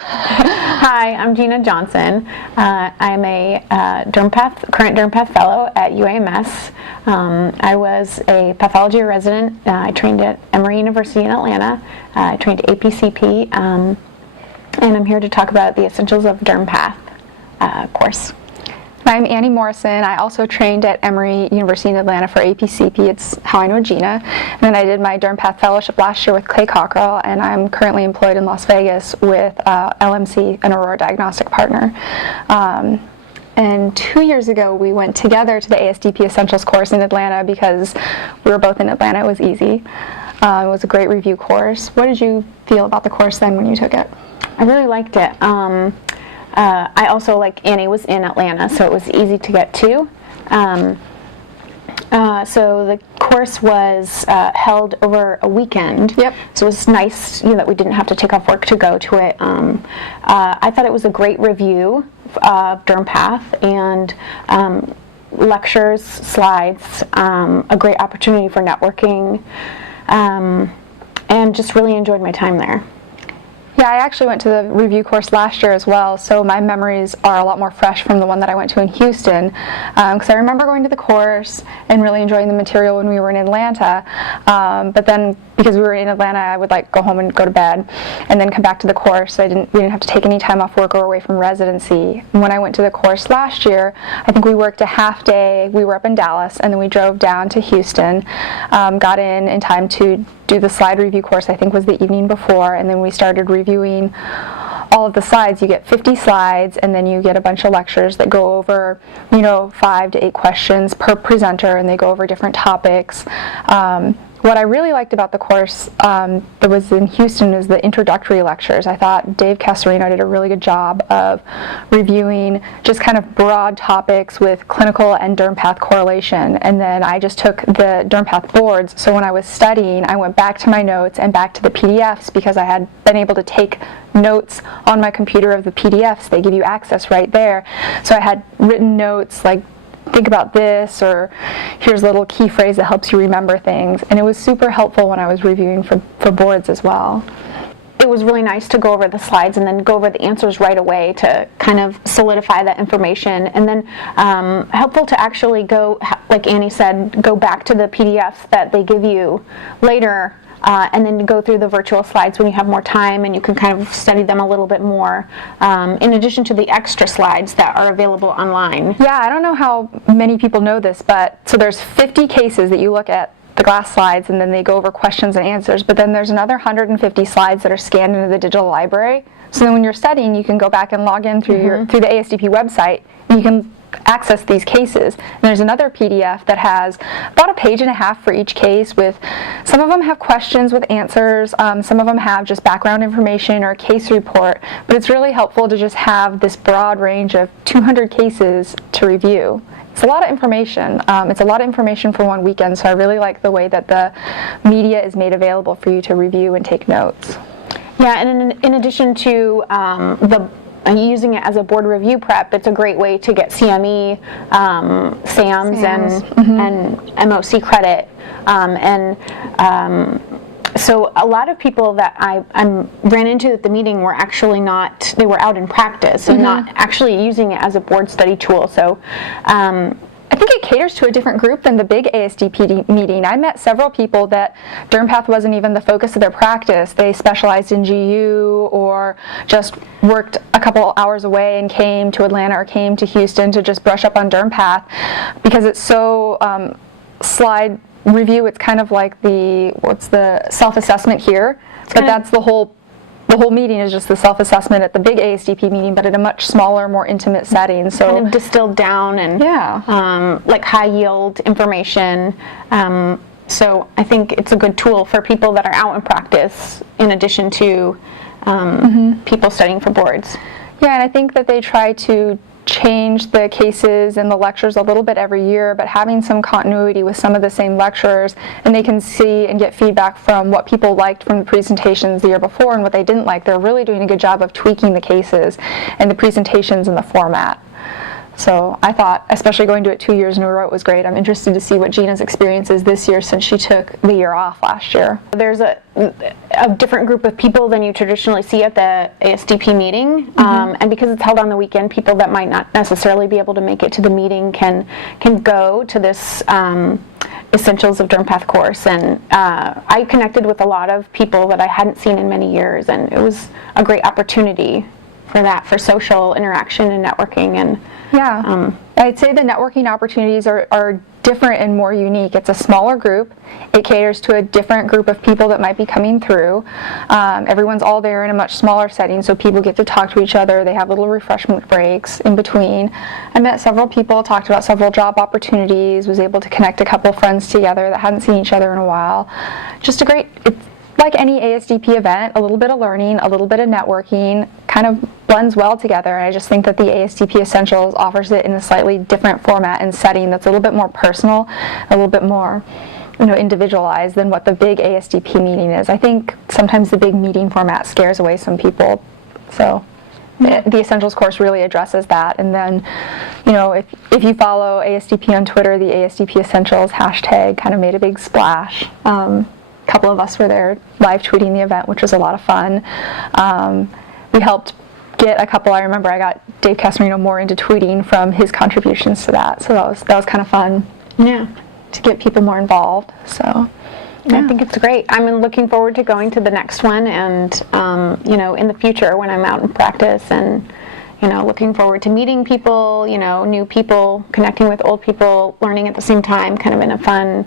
Hi, I'm Gina Johnson. I'm a current Dermpath Fellow at UAMS. I was a pathology resident. I trained at Emory University in Atlanta. I trained APCP, and I'm here to talk about the Essentials of Dermpath course. I'm Annie Morrison. I also trained at Emory University in Atlanta for APCP. It's how I know Gina. And then I did my Dermpath Fellowship last year with Clay Cockrell, and I'm currently employed in Las Vegas with LMC, an Aurora Diagnostic partner. And 2 years ago, we went together to the ASDP Essentials course in Atlanta because we were both in Atlanta. It was easy. It was a great review course. What did you feel about the course then when you took it? I really liked it. I also, like Annie, was in Atlanta, so it was easy to get to. So the course was held over a weekend. Yep. So it was nice, that we didn't have to take off work to go to it. I thought it was a great review of Dermpath and lectures, slides, a great opportunity for networking, and just really enjoyed my time there. Yeah, I actually went to the review course last year as well, so my memories are a lot more fresh from the one that I went to in Houston, because I remember going to the course and really enjoying the material when we were in Atlanta, but then because we were in Atlanta, I would go home and go to bed and then come back to the course. We didn't have to take any time off work or away from residency. And when I went to the course last year, I think we worked a half day. We were up in Dallas, and then we drove down to Houston, got in time to do the slide review course. I think was the evening before, and then we started reviewing all of the slides. You get 50 slides, and then you get a bunch of lectures that go over 5 to 8 questions per presenter, and they go over different topics. What I really liked about the course that was in Houston is the introductory lectures. I thought Dave Casarino did a really good job of reviewing just kind of broad topics with clinical and Dermpath correlation. And then I just took the Dermpath boards, so when I was studying, I went back to my notes and back to the PDFs because I had been able to take notes on my computer of the PDFs. They give you access right there. So I had written notes like, think about this, or here's a little key phrase that helps you remember things, and it was super helpful when I was reviewing for boards as well. It was really nice to go over the slides and then go over the answers right away to kind of solidify that information, and then helpful to actually go, like Annie said, go back to the PDFs that they give you later, and then go through the virtual slides when you have more time and you can kind of study them a little bit more, in addition to the extra slides that are available online. Yeah, I don't know how many people know this, but so there's 50 cases that you look at the glass slides, and then they go over questions and answers, but then there's another 150 slides that are scanned into the digital library. So then when you're studying, you can go back and log in through through the ASDP website, and you can access these cases. And there's another PDF that has about a page and a half for each case, with some of them have questions with answers, some of them have just background information or a case report, but it's really helpful to just have this broad range of 200 cases to review. It's a lot of information. It's a lot of information for one weekend, so I really like the way that the media is made available for you to review and take notes. Yeah, and in addition to using it as a board review prep, it's a great way to get CME, SAMs, and MOC credit. So a lot of people that I ran into at the meeting were actually they were out in practice and not actually using it as a board study tool. So I think it caters to a different group than the big ASDP meeting. I met several people that Dermpath wasn't even the focus of their practice. They specialized in GU or just worked a couple hours away and came to Atlanta or came to Houston to just brush up on Dermpath because it's so slide review. It's kind of like the self-assessment here, but that's the whole meeting is just the self-assessment at the big ASDP meeting, but at a much smaller, more intimate setting. So kind of distilled down and like high-yield information. So I think it's a good tool for people that are out in practice, in addition to people studying for boards. Yeah, and I think that they try to change the cases and the lectures a little bit every year, but having some continuity with some of the same lecturers, and they can see and get feedback from what people liked from the presentations the year before and what they didn't like. They're really doing a good job of tweaking the cases and the presentations and the format. So I thought, especially going to it 2 years in a row, it was great. I'm interested to see what Gina's experience is this year since she took the year off last year. There's a different group of people than you traditionally see at the ASDP meeting, and because it's held on the weekend, people that might not necessarily be able to make it to the meeting can go to this Essentials of Dermpath course, and I connected with a lot of people that I hadn't seen in many years, and it was a great opportunity for that, for social interaction and networking. And yeah, I'd say the networking opportunities are different and more unique. It's a smaller group. It caters to a different group of people that might be coming through. Everyone's all there in a much smaller setting, so people get to talk to each other. They have little refreshment breaks in between. I met several people, talked about several job opportunities, was able to connect a couple friends together that hadn't seen each other in a while. Just a great, it's like any ASDP event, a little bit of learning, a little bit of networking, kind of blends well together. And I just think that the ASDP Essentials offers it in a slightly different format and setting that's a little bit more personal, a little bit more, individualized than what the big ASDP meeting is. I think sometimes the big meeting format scares away some people. So the Essentials course really addresses that. And then, if you follow ASDP on Twitter, the ASDP Essentials hashtag kind of made a big splash. A couple of us were there live tweeting the event, which was a lot of fun. We helped get a couple. I remember I got Dave Casarino more into tweeting from his contributions to that, so that was kind of fun. Yeah, to get people more involved. So yeah. I think it's great. I'm looking forward to going to the next one, and in the future when I'm out in practice, and looking forward to meeting people, new people, connecting with old people, learning at the same time, kind of in a fun,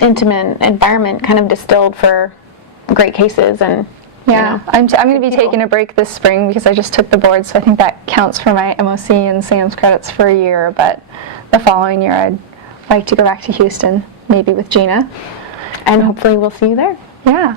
intimate environment, kind of distilled for great cases. And I'm going to be taking a break this spring because I just took the board, so I think that counts for my MOC and SAMS credits for a year. But the following year I'd like to go back to Houston, maybe with Gina, and hopefully we'll see you there. Yeah.